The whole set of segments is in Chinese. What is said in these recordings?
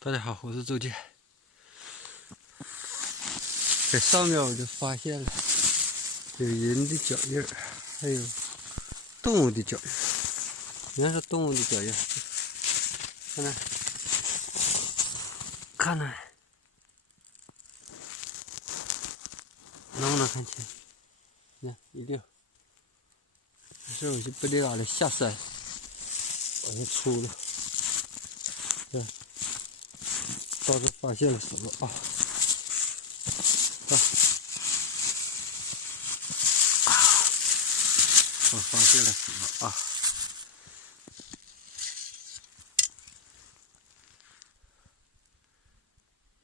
大家好，我是周健。在上面我就发现了有人的脚印，还有动物的脚印。应该是动物的脚印。看那，看那，能不能看清？你看一溜。这我就奔这嘎达下山，往上出了。对，到这发现了什么啊？我发现了什么啊？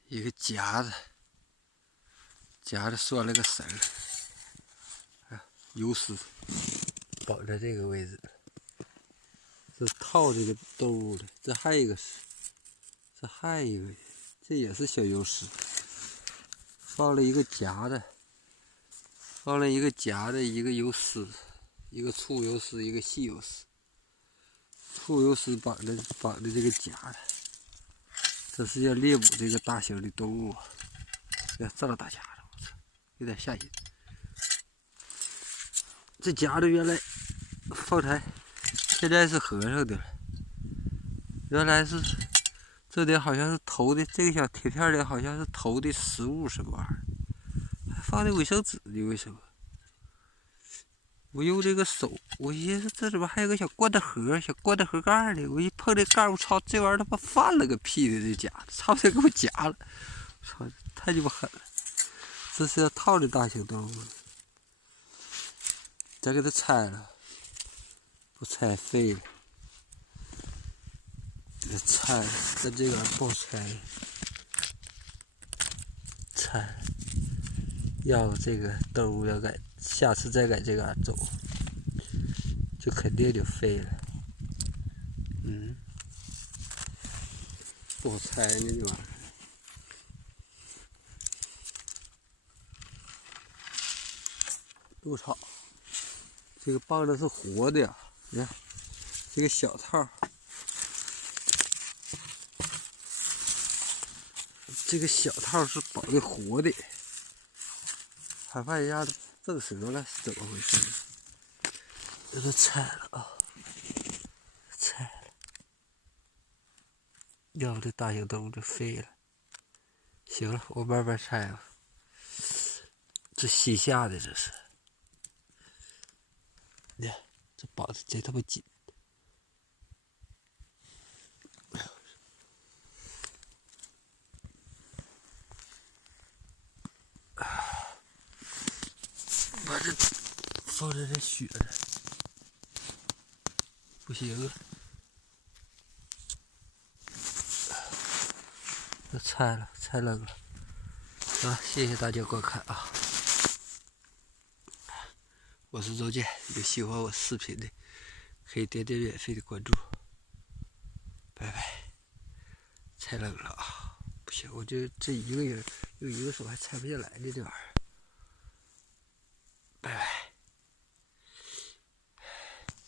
一个夹子，夹着拴了个绳儿，油丝绑在这个位置，这套这个动物的。这还有一个，这还有一个，这也是小油丝，放了一个夹子，放了一个夹子，一个油丝，一个粗油丝，一个细油丝。粗油丝绑的这个夹子，这是要猎捕这个大型的动物。呀，这么大夹子，我操，有点吓人。这夹子原来方才现在是合上的了，原来是这里好像是投的这个小铁片里好像是投的食物什么玩意儿，还放的卫生纸呢？为什么？我用这个手，我寻思这怎么还有个小罐头盒，小罐头盒盖呢？我一碰这盖，我操，这玩意儿他妈翻了个屁的！这夹子差不多给我夹了，操，太鸡巴狠了！这是要套的大型动物，再给它拆了，不拆废了。给拆了，跟这个不好拆了，拆了。要这个动物要敢下次再敢这嘎走，就肯定就废了。不好拆呢，这玩意儿。鹿草，这个棒子是活的呀！你看，这个小套，这个小套是绑的活的。海发一下子挣折了，是怎么回事？这都拆了啊！拆了，要不这大型动物就废了。行了，我慢慢拆吧。这新下的这是，你看这绑的贼他妈紧。把这放在这雪上，不行啊！这拆了，拆扔了。好了，谢谢大家观看啊！我是周健，有喜欢我视频的可以点点免费的关注。拜拜。拆扔了啊！不行，我这一个人用一个手还拆不下来呢，这玩意儿。